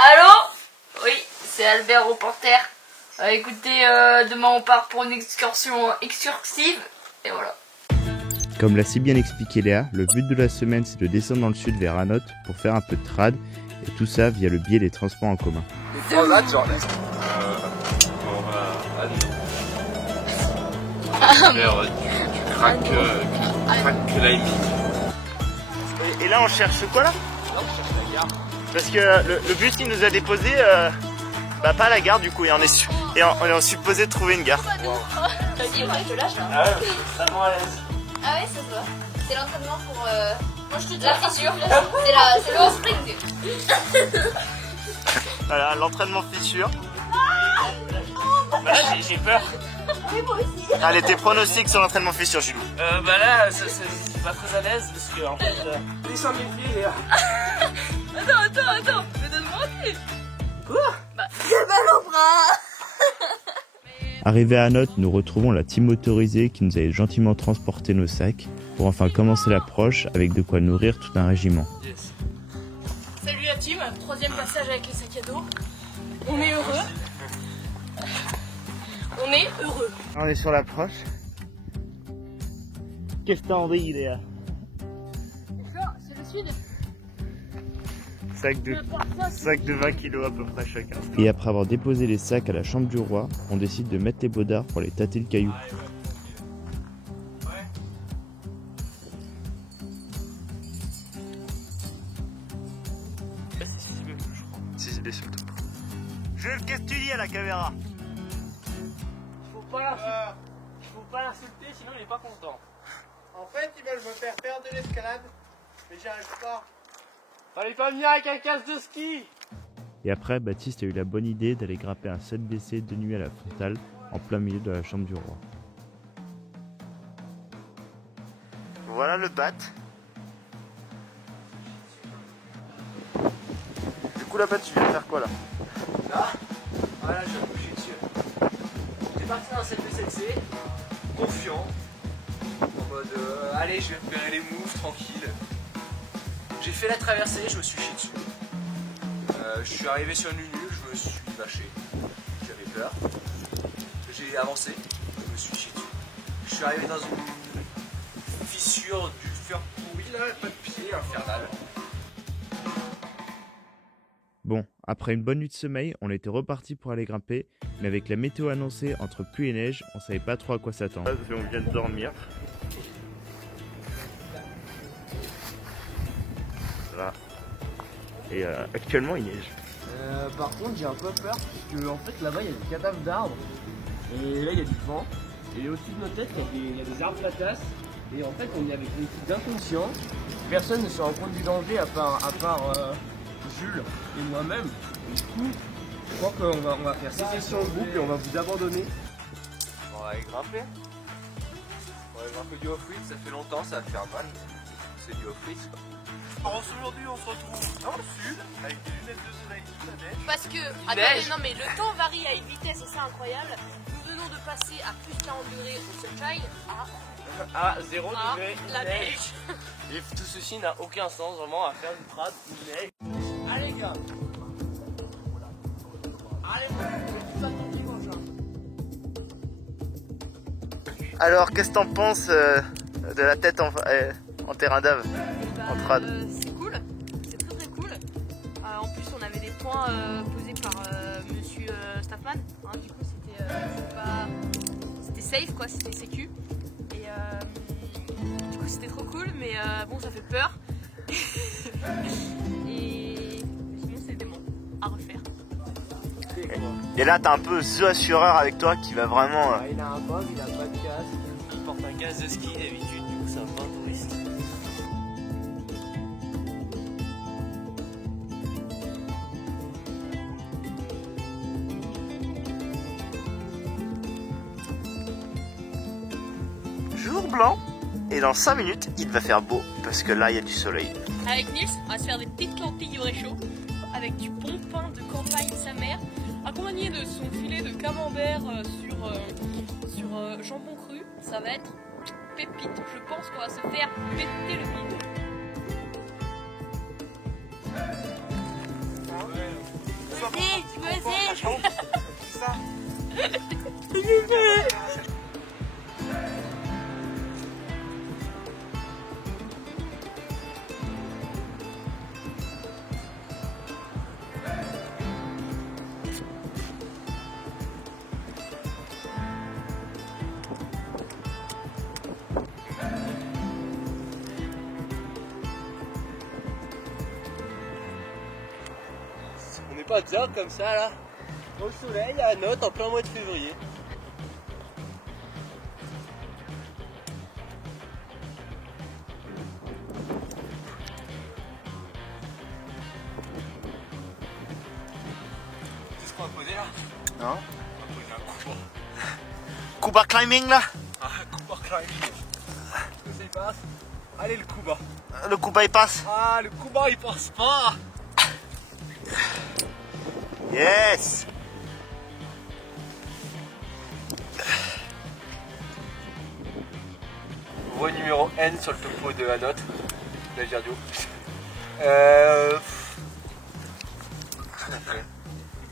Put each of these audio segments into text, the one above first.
Allô? Oui, c'est Albert reporter. Écoutez, demain on part pour une excursion excursive. Et voilà. Comme l'a si bien expliqué Léa, le but de la semaine c'est de descendre dans le sud vers Hanot pour faire un peu de trad. Et tout ça via le biais des transports en commun. Les transats, genre On va à Lyon. Vers du crack climbing. Et là on cherche quoi là? Là on cherche la gare. Parce que le bus il nous a déposé pas à la gare du coup et on est supposé trouver une gare. Vas-y, ouais, je lâche là. Ah ouais, ça me rend à l'aise. Ah ouais, ça se voit. C'est l'entraînement pour moi je te dis la fissure. C'est le spring. Voilà, l'entraînement fissure. Bah là j'ai peur. Allez, tes pronostics sur l'entraînement fissure, Jules. Bah là, je suis pas très à l'aise parce que en fait. Descends mes pieds là. Attends. Mais donne-moi un cul. Quoi? Bah, j'ai mal au bras. Arrivé à Hanot, nous retrouvons la team motorisée qui nous avait gentiment transporté nos sacs pour enfin commencer l'approche avec de quoi nourrir tout un régiment. Yes. Salut la team, 3e passage avec les sacs à dos. On est heureux. On est sur l'approche. Qu'est-ce que t'as envie, Léa? C'est le sud. Sac de 20 kilos à peu près chacun. Et après avoir déposé les sacs à la chambre du roi, on décide de mettre les bodards pour aller tâter le caillou. C'est 6B surtout. Jules, qu'est-ce que tu dis à la caméra? Faut pas l'insulter sinon il est pas content. En fait, ils veulent me faire faire de l'escalade, mais j'y arrive pas. Fallait pas venir avec un casque de ski. Et après, Baptiste a eu la bonne idée d'aller grimper un 7BC de nuit à la frontale, en plein milieu de la chambre du roi. Voilà le bat. Du coup là-bas tu viens faire quoi là? Là, voilà, je vais me coucher dessus. J'ai parti dans cette BCC, confiant, en mode allez, je vais repérer les moves tranquille. J'ai fait la traversée, je me suis chié dessus. Je suis arrivé sur une ligne, je me suis lâché. J'avais peur. J'ai avancé, je me suis chié dessus. Je suis arrivé dans une fissure du fer pourri là, pas de pied, infernal. Bon, après une bonne nuit de sommeil, on était reparti pour aller grimper, mais avec la météo annoncée entre pluie et neige, on savait pas trop à quoi s'attendre. On vient de dormir. Voilà. Et actuellement il neige. Par contre, j'ai un peu peur parce que en fait là-bas il y a des cadavres d'arbres et là il y a du vent et au-dessus de nos têtes il y a des arbres platasses et en fait on est avec une équipe d'inconscients. Personne ne se rend compte du danger à part Jules et moi-même. Du coup, je crois qu'on va faire sécession de groupe et on va vous abandonner. On va aller grimper. On va grimper du off-road, ça fait longtemps, ça va faire mal. C'est du off-road quoi. Alors aujourd'hui on se retrouve dans le sud avec des lunettes de soleil sous la neige. Parce que, attendez, non mais le temps varie à une vitesse assez incroyable. Nous venons de passer à plus 40 degrés au sunshine À 0 à degré la neige. Et tout ceci n'a aucun sens vraiment à faire du trad ou de neige. Allez gars. Allez, Alors, qu'est-ce que t'en penses de la tête en terrain d'ave? En trad. C'est cool, c'est très cool. En plus on avait des points posés par monsieur Staffman. Du coup c'était safe quoi, c'était sécu. Et du coup c'était trop cool, mais bon ça fait peur. Et sinon c'est dément à refaire. Et là t'as un peu The Assureur avec toi qui va vraiment... Il a un bug, il a pas de casque. Il porte un casque de ski d'habitude, du coup c'est un peu un touriste. Jour blanc, et dans 5 minutes il va faire beau parce que là il y a du soleil. Avec Nils, on va se faire des petites lentilles au réchaud avec du bon pain de campagne sa mère, accompagné de son filet de camembert sur jambon cru. Ça va être pépite. Je pense qu'on va se faire péter le bide. On n'est pas bien comme ça là, dans le soleil à Note en plein mois de février. C'est ce qu'on va poser là? Non. On va poser un coup. Kuba climbing là. Ah, Kuba climbing. Ça y passe. Allez le Kuba. Le Kuba il passe. Ah, le Kuba il passe pas. Yes. Voie numéro N sur le topo de la note, la Girdio.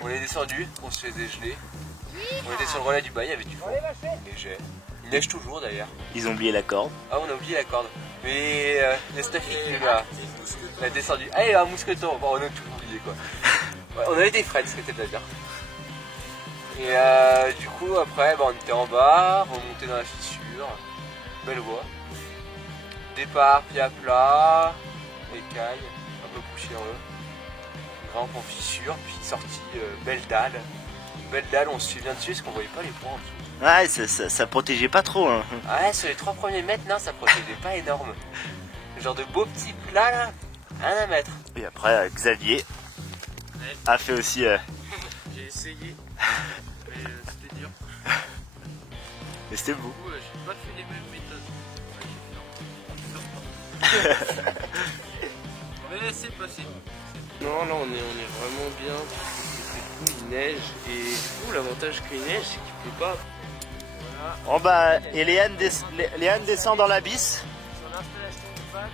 On est descendu, on se fait dégeler. On était sur le relais du bail, il y avait du vent. Léger. Il neige toujours d'ailleurs. Ils ont oublié la corde. Ah, on a oublié la corde. Mais le staff il l'a descendu. Ah, il y a un mousqueton. Bon, on a tout oublié quoi. Ouais, on avait des freins, c'était de la bien. Et du coup, après, on était en bas, remonté dans la fissure. Belle voie. Départ, pied à plat, écaille, un peu poussiéreux. Rampe en fissure, puis sortie, belle dalle. Belle dalle, on se fait bien dessus parce qu'on voyait pas les points en dessous. Ouais, ça protégeait pas trop. Hein. Ah ouais, sur les 3 premiers mètres, non, ça protégeait pas énorme. Le genre de beau petit plat là, 1 mètre. Et après, Xavier a fait aussi. J'ai essayé, mais c'était dur. Mais c'était beau. J'ai pas fait les mêmes méthodes. Mais c'est possible. Non, là on est vraiment bien. Il neige et du coup l'avantage qu'il neige c'est qu'il pleut pas. Voilà. Bon bah, et Léane descend dans l'abysse. Son installation de bac.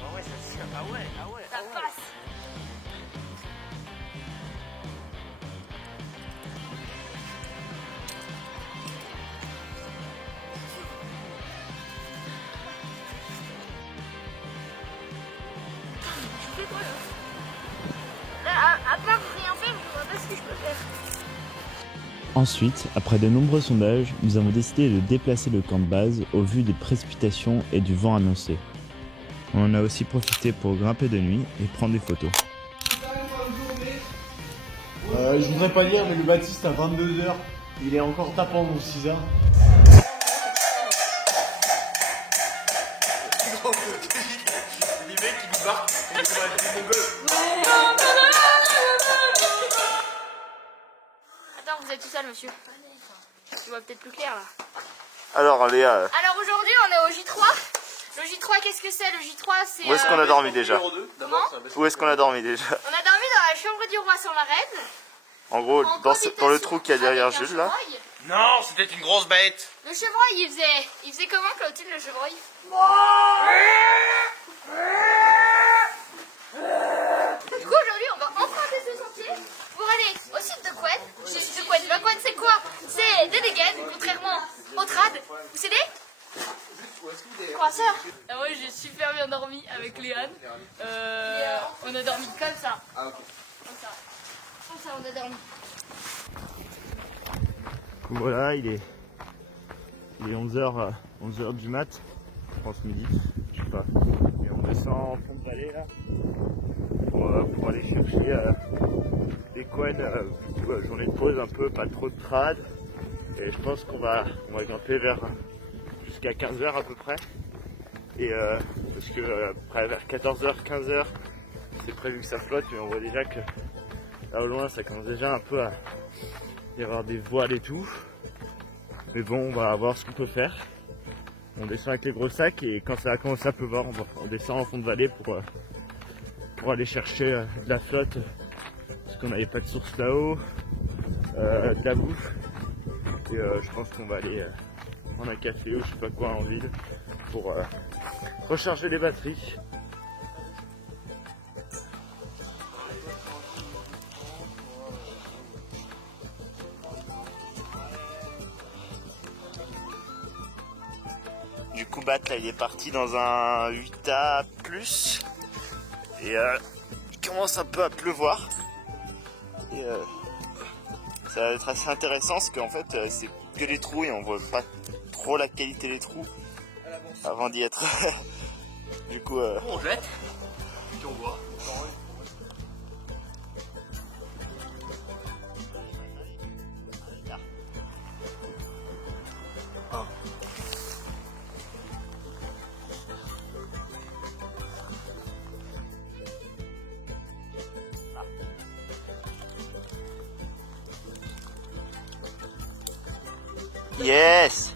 Ah ouais, ça tient. Ah ouais. Ça passe. Je fais quoi là? À part rien faire, je vois pas ce que je peux faire. Ensuite, après de nombreux sondages, nous avons décidé de déplacer le camp de base au vu des précipitations et du vent annoncé. On en a aussi profité pour grimper de nuit et prendre des photos. Je voudrais pas dire, mais le Baptiste à 22 h, il est encore tapant mon 6 h. Attends, vous êtes tout seul, monsieur. Tu vois peut-être plus clair là. Alors Léa, Alors aujourd'hui, on est au J3. Le J3, qu'est-ce que c'est? Le J3, c'est. où est-ce qu'on a dormi déjà? Comment? Où est-ce qu'on a dormi déjà? On a dormi dans la chambre du roi sans marraine. En gros, dans le trou qu'il y a derrière avec un Jules là. chevreuil. Non, c'était une grosse bête. Le chevreuil, il faisait comment, Clotilde, le chevreuil? Du coup, aujourd'hui, on va emprunter ce sentier pour aller au site de Couenne. Chez le site de Couenne. La Couenne, c'est quoi? C'est des dégaines, contrairement au trad. Vous savez? Croisseur. Ah ouais, j'ai super bien dormi avec Léane. On a dormi comme ça. Ah, ok. Comme ça. Comme ça, on a dormi. Voilà, il est 11h du mat, je pense midi, je sais pas. Et on descend en fond de vallée là pour aller chercher des coins, journée de pause un peu, pas trop de trad. Et je pense qu'on va grimper jusqu'à 15h à peu près. Et parce que après vers 14h, 15h, c'est prévu que ça flotte, mais on voit déjà que là au loin ça commence déjà un peu à y avoir des voiles et tout. Mais bon, on va voir ce qu'on peut faire. On descend avec les gros sacs et quand ça commence à pleuvoir, on descend en fond de vallée pour aller chercher de la flotte. Parce qu'on n'avait pas de source là-haut, de la bouffe. Et je pense qu'on va aller prendre un café ou je sais pas quoi en ville pour recharger les batteries. Du coup, Bat, là, il est parti dans un 8A+. Et il commence un peu à pleuvoir. Et ça va être assez intéressant parce qu'en fait, c'est que des trous et on voit pas trop la qualité des trous avant d'y être. Du coup, On jette, puis on voit. yes!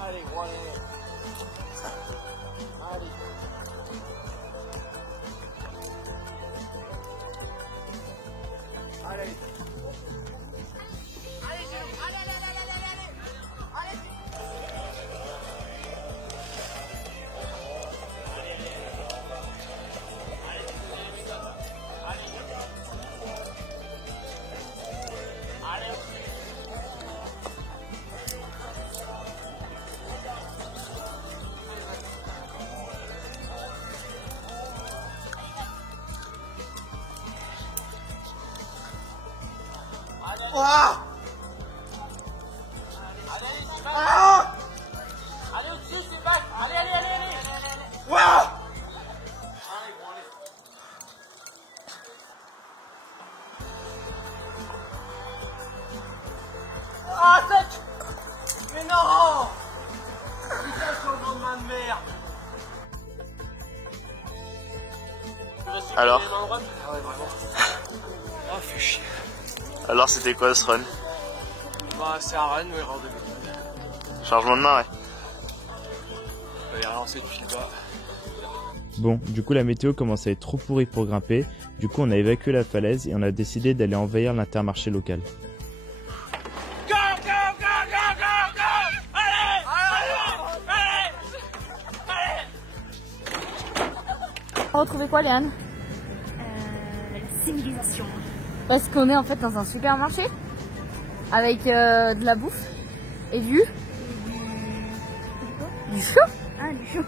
Allez, gros, allez. Allez. Allez. Allez au-dessus, c'est pas. Allez, allez, allez, allez. Ah, sec. Mais non. Putain, changement de main de merde. Alors, Ah ouais, vraiment. Oh, fait chier. alors c'était quoi ce run? Bah, c'est un run, mais erreur de méthode. Changement de main, ouais. Il a relancé depuis le bas. Bon, du coup la météo commence à être trop pourrie pour grimper, du coup on a évacué la falaise et on a décidé d'aller envahir l'Intermarché local. Go, go, go, go, go, go. Allez, allez, allez. Retrouver quoi, Léane? La civilisation. Parce qu'on est en fait dans un supermarché avec de la bouffe et du chaud. Ah, du chaud.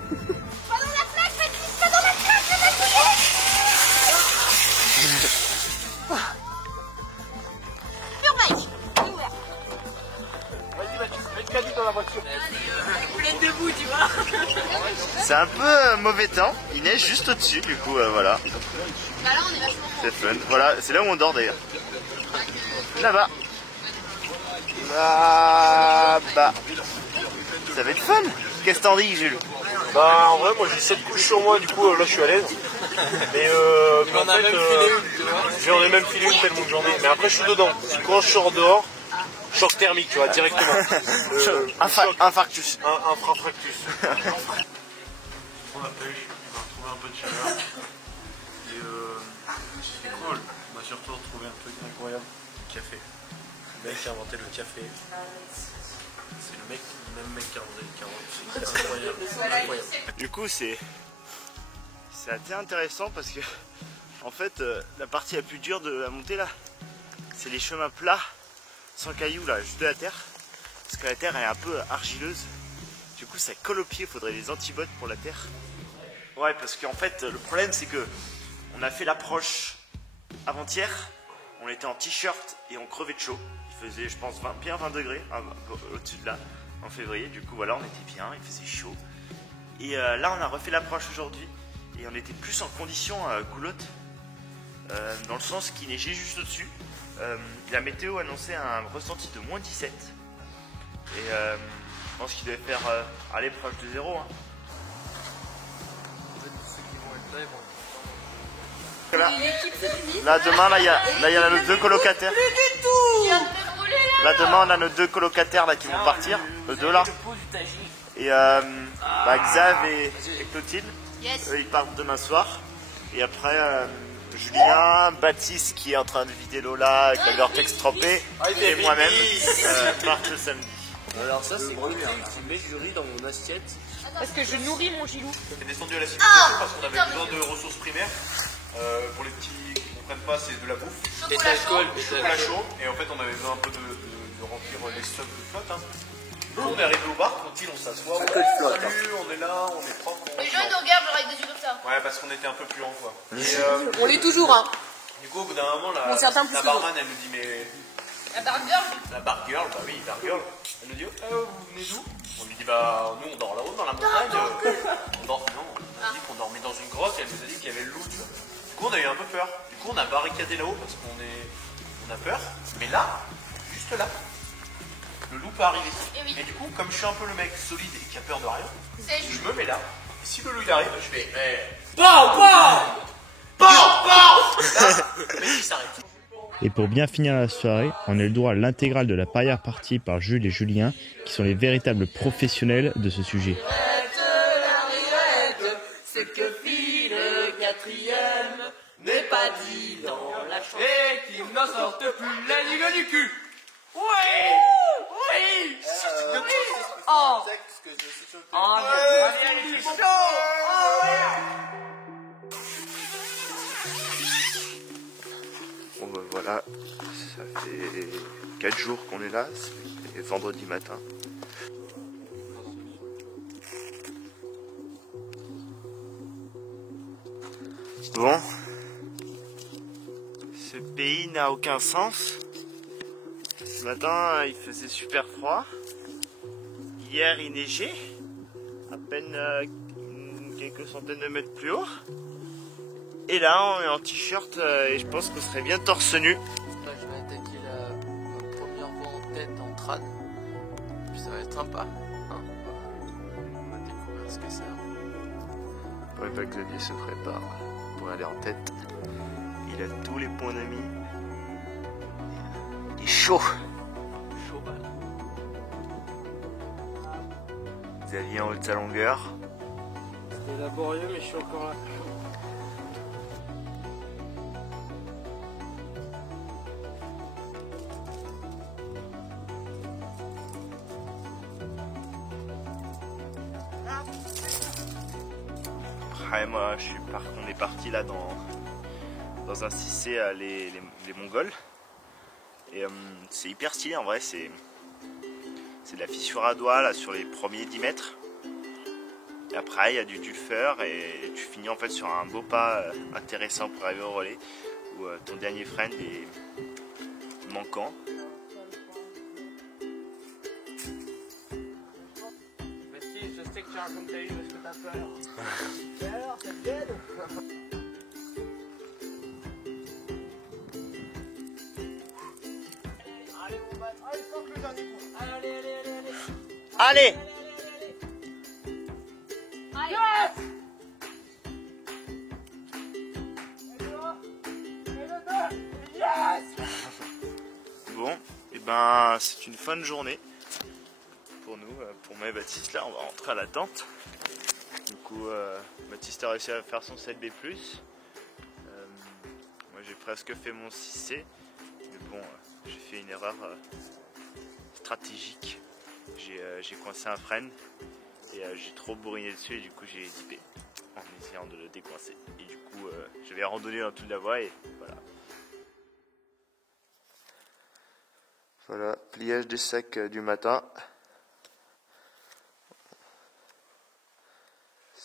C'est un peu mauvais temps, il neige juste au-dessus, du coup voilà. C'est fun, voilà, c'est là où on dort d'ailleurs. Là-bas. Là-bas. Ça va être fun. Qu'est-ce que t'en dis, Jules? Bah en vrai moi j'ai 7 couches sur moi, du coup là je suis à l'aise. Mais en fait j'en ai même filé une tellement que j'en ai. Mais après je suis dedans. Quand je sors dehors, choc thermique, tu vois, directement. Infarctus. Infrafractus. On a pêche, on va retrouver un peu de chaleur. Et c'est cool. On va surtout retrouver un truc incroyable. Le café. Le mec qui a inventé le café. C'est le même mec qui a inventé le carotte. C'est incroyable. Du coup c'est assez intéressant parce que en fait la partie la plus dure de la montée là, c'est les chemins plats, sans cailloux là, juste de la terre. Parce que la terre elle est un peu argileuse. Du coup ça colle aux pieds, il faudrait des antibottes pour la terre. Ouais, parce qu'en fait le problème c'est que on a fait l'approche avant-hier, on était en t-shirt et on crevait de chaud. Il faisait je pense bien 20 degrés au-dessus de là en février. Du coup voilà, on était bien, il faisait chaud. Et là on a refait l'approche aujourd'hui et on était plus en condition goulotte, dans le sens qu'il neigeait juste au-dessus. La météo annonçait un ressenti de moins 17 et je pense qu'il devait faire aller proche de 0 hein. Là demain là il y a nos deux colocataires. Là demain on a nos deux colocataires là qui vont partir, les deux là. Et Xav et Clotilde, eux ils partent demain soir. Et après Julien, Baptiste qui est en train de vider Lola avec la Gore-Tex trempée et moi-même partent le samedi. Alors ça c'est côté qui met du riz dans mon assiette. Parce que je nourris mon Gilou. On est descendu à la civilisation parce qu'on avait besoin de ressources primaires. Pour les petits qui ne comprennent pas, c'est de la bouffe. Et d'alcool. Chocolat chaud. Et en fait, on avait besoin un peu de remplir les stocks de flotte. Hein. On est arrivé au bar, tranquille, on s'assoit. Salut, on est là, on est propre. Les gens nous regardent genre avec des yeux comme ça. Ouais, parce qu'on était un peu plus en quoi. On l'est toujours, hein. Du coup, au bout d'un moment, la barman, elle nous dit, mais. La bar girl. La bar girl, bah oui, bar girl. Elle nous dit, vous venez d'où? On lui dit, bah, nous, on dort là-haut dans la montagne. On dort, non, on a dit qu'on dormait dans une grotte et elle nous a dit qu'il y avait le loup, tu vois. Du coup, on a eu un peu peur. Du coup, on a barricadé là-haut parce qu'on a peur. Mais là, juste là, le loup peut arriver. Et du coup, comme je suis un peu le mec solide et qui a peur de rien, je me mets là. Et si le loup il arrive, je fais, le mec il s'arrête. Et pour bien finir la soirée, on a eu le droit à l'intégrale de la première partie par Jules et Julien, qui sont les véritables professionnels de ce sujet. C'est que fille le quatrième n'est pas dit dans la chanson. Et qu'il n'en sorte plus la ligue du cul. Oui. Oh. Bon ben voilà, ça fait 4 jours qu'on est là, c'est vendredi matin. Bon, ce pays n'a aucun sens. Ce matin il faisait super froid. Hier il neigeait, à peine quelques centaines de mètres plus haut. Et là on est en t-shirt et je pense qu'on serait bien torse nu. Là je vais attaquer la première voie en tête en trad. Puis ça va être sympa. Hein, on va découvrir ce que c'est. Ouais, bah, Xavier se prépare pour aller en tête. Il a tous les points d'amis. Il est chaud. Chaud balle. Xavier en haut de sa longueur. C'était laborieux mais je suis encore là. Après moi on est parti là dans un 6C les Mongols. Et c'est hyper stylé en vrai, c'est de la fissure à doigts là sur les premiers 10 mètres. Et après il y a du dulfer et tu finis en fait sur un beau pas intéressant pour arriver au relais où ton dernier frein est manquant. Baptiste, je sais que tu racontes ta vie parce que t'as peur. Et alors, ça te gêne? Allez mon bat, allez, faut que le dernier coup. Allez. Bon, et ben c'est une fin de journée pour nous, pour moi et Baptiste. Là on va rentrer à la tente. Du coup Baptiste a réussi à faire son 7B+. Moi j'ai presque fait mon 6C. Mais bon, j'ai fait une erreur stratégique. J'ai coincé un frein et j'ai trop bourriné dessus et du coup j'ai dippé en essayant de le décoincer. Et du coup j'avais randonné dans toute la voie et voilà. Voilà, pliage des sacs du matin.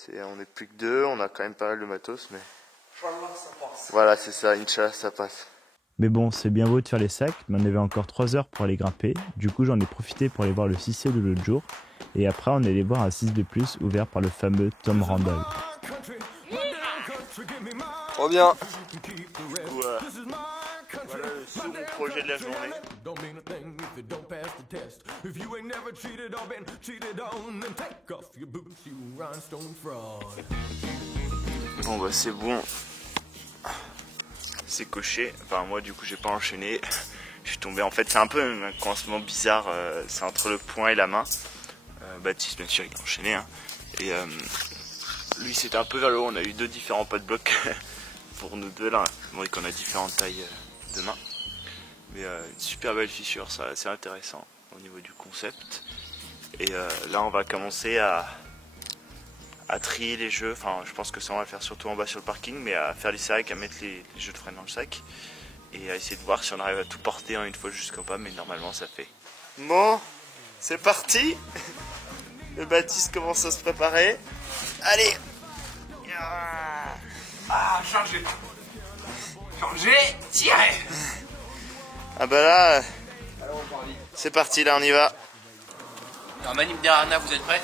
On n'est plus que 2, on a quand même pas mal de matos, mais... Inch'Allah, ça passe. Voilà, c'est ça, Inch'Allah, ça passe. Mais bon, c'est bien beau de faire les sacs, mais on avait encore 3 heures pour aller grimper. Du coup, j'en ai profité pour aller voir le 6C de l'autre jour. Et après, on est allé voir un 6B+, ouvert par le fameux Tom Randall. Trop bien. Du coup, voilà le second projet de la journée. Bon bah c'est bon. C'est coché. Enfin moi du coup j'ai pas enchaîné. Je suis tombé. En fait c'est un peu un coincement bizarre. C'est entre le poing et la main. Baptiste bien sûr il a enchaîné. Hein. Et lui c'était un peu vers le haut. On a eu 2 différents pas de bloc pour nous deux là. Bon, qu'on a différentes tailles de mains. Mais une super belle fissure, ça c'est intéressant. au niveau du concept. Et là on va commencer à trier les jeux. Enfin je pense que ça on va le faire surtout en bas sur le parking, mais à faire les sacs, à mettre les jeux de frein dans le sac. Et à essayer de voir si on arrive à tout porter en une fois jusqu'au bas, mais normalement ça fait. Bon, c'est parti. Le Baptiste commence à se préparer. Allez. Ah, chargé. Chargé, tiré. Ah bah là, c'est parti, là on y va. Alors manip des ranas, vous êtes prêts?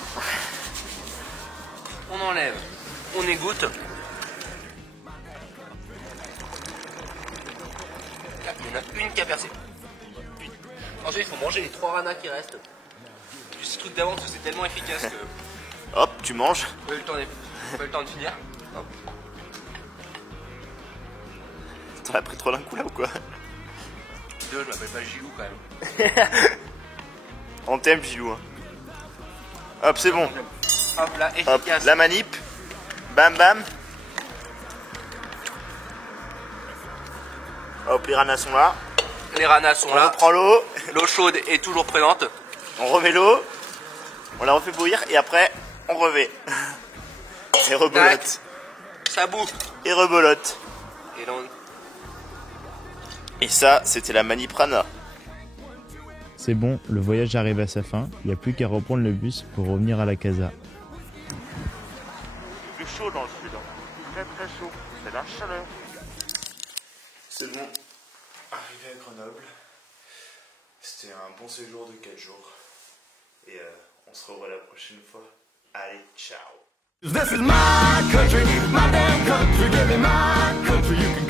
On enlève, on égoutte. Il y en a une qui a percé. Ensuite, il faut manger les 3 ranas qui restent. Ce truc d'avant, parce que c'est tellement efficace que... Hop, tu manges. Pas eu le temps de finir. Hop. T'en as pris trop d'un coup là ou quoi? Je m'appelle pas Gilou quand même. On t'aime Gilou. Hein. Hop, c'est bon. Hop là, Hop, efficace. la manip. Bam bam. Hop, les ranas sont là. Les ranas sont On là. reprend l'eau. L'eau chaude est toujours présente. On remet l'eau. On la refait bouillir et après on revêt. Et rebolote. Ça bouffe. Et rebolote. Et là, Et ça, c'était la manip rana. C'est bon, le voyage arrive à sa fin, il n'y a plus qu'à reprendre le bus pour revenir à la casa. Il fait chaud dans le sud, hein. Très très chaud, c'est la chaleur. C'est bon, arrivé à Grenoble. C'était un bon séjour de 4 jours. Et on se revoit la prochaine fois. Allez, ciao. This is my country, my damn country, give me my country, you can